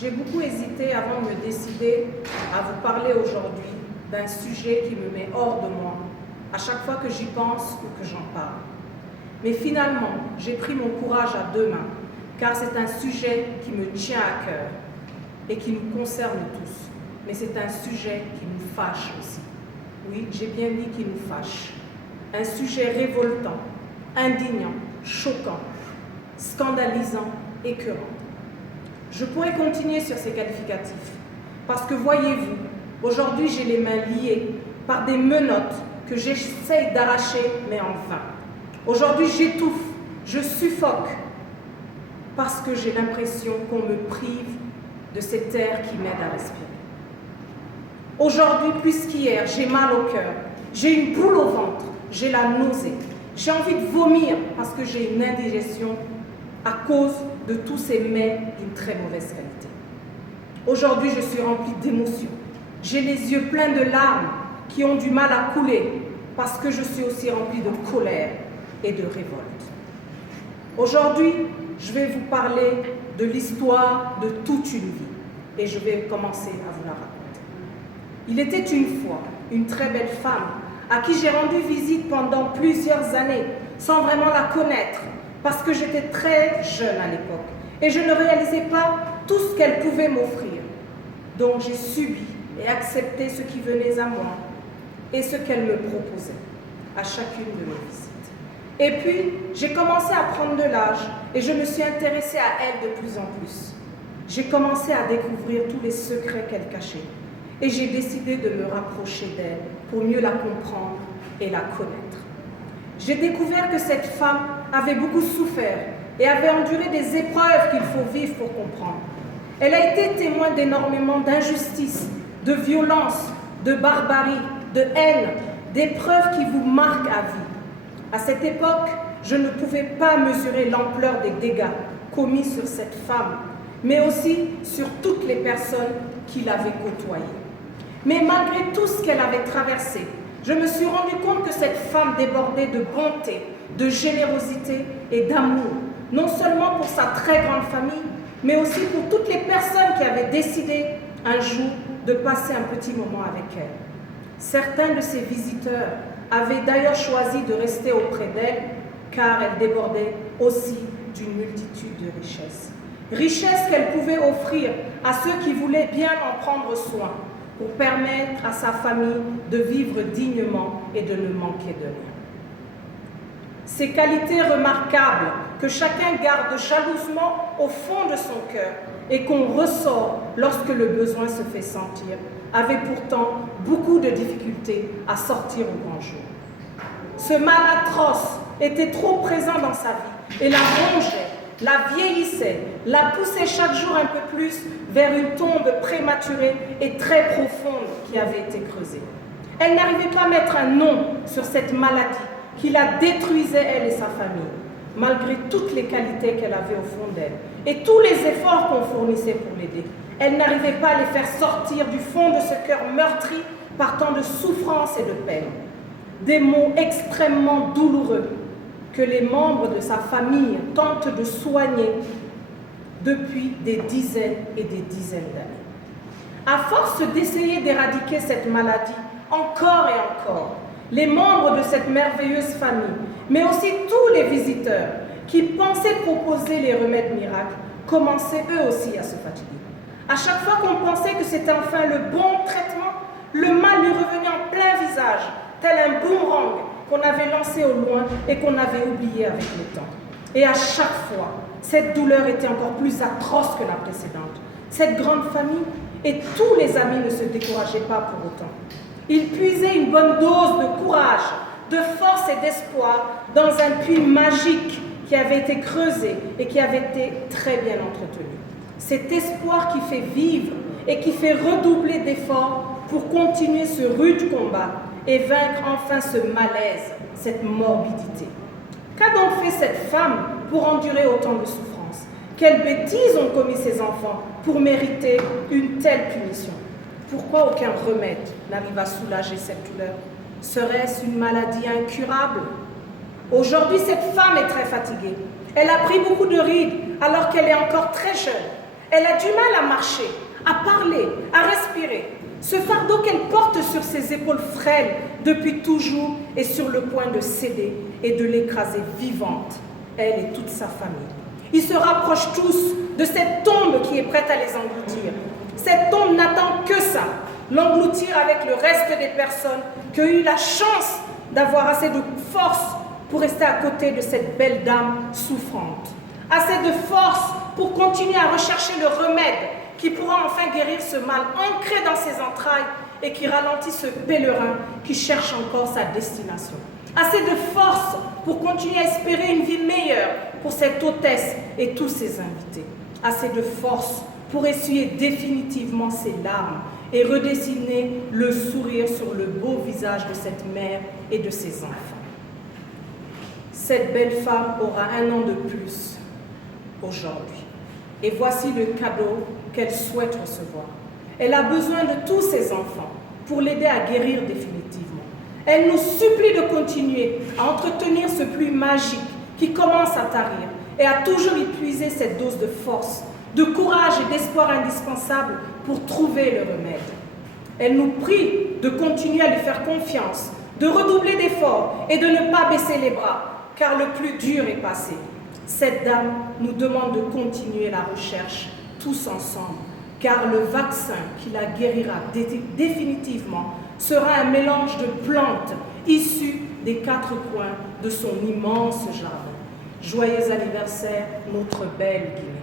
J'ai beaucoup hésité avant de me décider à vous parler aujourd'hui d'un sujet qui me met hors de moi à chaque fois que j'y pense ou que j'en parle. Mais finalement, j'ai pris mon courage à deux mains, car c'est un sujet qui me tient à cœur et qui nous concerne tous. Mais c'est un sujet qui nous fâche aussi. Oui, j'ai bien dit qu'il nous fâche. Un sujet révoltant, indignant, choquant, scandalisant, écœurant. Je pourrais continuer sur ces qualificatifs, parce que voyez-vous, aujourd'hui j'ai les mains liées par des menottes que j'essaye d'arracher, mais en vain. Aujourd'hui j'étouffe, je suffoque, parce que j'ai l'impression qu'on me prive de cet air qui m'aide à respirer. Aujourd'hui, plus qu'hier, j'ai mal au cœur, j'ai une boule au ventre, j'ai la nausée, j'ai envie de vomir parce que j'ai une indigestion à cause de tous ces mets d'une très mauvaise qualité. Aujourd'hui, je suis remplie d'émotions. J'ai les yeux pleins de larmes qui ont du mal à couler parce que je suis aussi remplie de colère et de révolte. Aujourd'hui, je vais vous parler de l'histoire de toute une vie et je vais commencer à vous la raconter. Il était une fois une très belle femme à qui j'ai rendu visite pendant plusieurs années sans vraiment la connaître parce que j'étais très jeune à l'époque et je ne réalisais pas tout ce qu'elle pouvait m'offrir. Donc j'ai subi et accepté ce qui venait à moi et ce qu'elle me proposait à chacune de mes visites. Et puis, j'ai commencé à prendre de l'âge et je me suis intéressée à elle de plus en plus. J'ai commencé à découvrir tous les secrets qu'elle cachait et j'ai décidé de me rapprocher d'elle pour mieux la comprendre et la connaître. J'ai découvert que cette femme avait beaucoup souffert et avait enduré des épreuves qu'il faut vivre pour comprendre. Elle a été témoin d'énormément d'injustices, de violences, de barbarie, de haine, d'épreuves qui vous marquent à vie. À cette époque, je ne pouvais pas mesurer l'ampleur des dégâts commis sur cette femme, mais aussi sur toutes les personnes qui l'avaient côtoyée. Mais malgré tout ce qu'elle avait traversé, je me suis rendu compte que cette femme débordait de bonté, de générosité et d'amour, non seulement pour sa très grande famille, mais aussi pour toutes les personnes qui avaient décidé un jour de passer un petit moment avec elle. Certains de ses visiteurs avaient d'ailleurs choisi de rester auprès d'elle, car elle débordait aussi d'une multitude de richesses. Richesses qu'elle pouvait offrir à ceux qui voulaient bien en prendre soin, pour permettre à sa famille de vivre dignement et de ne manquer de rien. Ces qualités remarquables que chacun garde jalousement au fond de son cœur et qu'on ressort lorsque le besoin se fait sentir, avaient pourtant beaucoup de difficultés à sortir au grand jour. Ce mal atroce était trop présent dans sa vie et la rongeait, la vieillissait, la poussait chaque jour un peu plus vers une tombe prématurée et très profonde qui avait été creusée. Elle n'arrivait pas à mettre un nom sur cette maladie qui la détruisait, elle et sa famille, malgré toutes les qualités qu'elle avait au fond d'elle et tous les efforts qu'on fournissait pour l'aider. Elle n'arrivait pas à les faire sortir du fond de ce cœur meurtri par tant de souffrance et de peine. Des mots extrêmement douloureux que les membres de sa famille tentent de soigner depuis des dizaines et des dizaines d'années. À force d'essayer d'éradiquer cette maladie, encore et encore, les membres de cette merveilleuse famille, mais aussi tous les visiteurs qui pensaient proposer les remèdes miracles, commençaient eux aussi à se fatiguer. À chaque fois qu'on pensait que c'était enfin le bon traitement, le mal lui revenait en plein visage, tel un boomerang qu'on avait lancé au loin et qu'on avait oublié avec le temps. Et à chaque fois, cette douleur était encore plus atroce que la précédente. Cette grande famille et tous les amis ne se décourageaient pas pour autant. Ils puisaient une bonne dose de courage, de force et d'espoir dans un puits magique qui avait été creusé et qui avait été très bien entretenu. Cet espoir qui fait vivre et qui fait redoubler d'efforts pour continuer ce rude combat et vaincre enfin ce malaise, cette morbidité. Qu'a donc fait cette femme pour endurer autant de souffrances? Quelles bêtises ont commis ses enfants pour mériter une telle punition? Pourquoi aucun remède n'arrive à soulager cette douleur? Serait-ce une maladie incurable? Aujourd'hui, cette femme est très fatiguée. Elle a pris beaucoup de rides alors qu'elle est encore très jeune. Elle a du mal à marcher, à parler, à respirer. Ce fardeau qu'elle porte sur ses épaules frêles depuis toujours est sur le point de céder et de l'écraser vivante, elle et toute sa famille. Ils se rapprochent tous de cette tombe qui est prête à les engloutir. Cette tombe n'attend que ça, l'engloutir avec le reste des personnes qui ont eu la chance d'avoir assez de force pour rester à côté de cette belle dame souffrante. Assez de force pour continuer à rechercher le remède qui pourra enfin guérir ce mal ancré dans ses entrailles et qui ralentit ce pèlerin qui cherche encore sa destination. Assez de force pour continuer à espérer une vie meilleure pour cette hôtesse et tous ses invités. Assez de force pour essuyer définitivement ses larmes et redessiner le sourire sur le beau visage de cette mère et de ses enfants. Cette belle femme aura 1 an de plus aujourd'hui. Et voici le cadeau qu'elle souhaite recevoir. Elle a besoin de tous ses enfants pour l'aider à guérir définitivement. Elle nous supplie de continuer à entretenir ce pluie magique qui commence à tarir et à toujours y puiser cette dose de force, de courage et d'espoir indispensable pour trouver le remède. Elle nous prie de continuer à lui faire confiance, de redoubler d'efforts et de ne pas baisser les bras, car le plus dur est passé. Cette dame nous demande de continuer la recherche tous ensemble, car le vaccin qui la guérira définitivement sera un mélange de plantes issues des 4 coins de son immense jardin. Joyeux anniversaire, notre belle Guinée.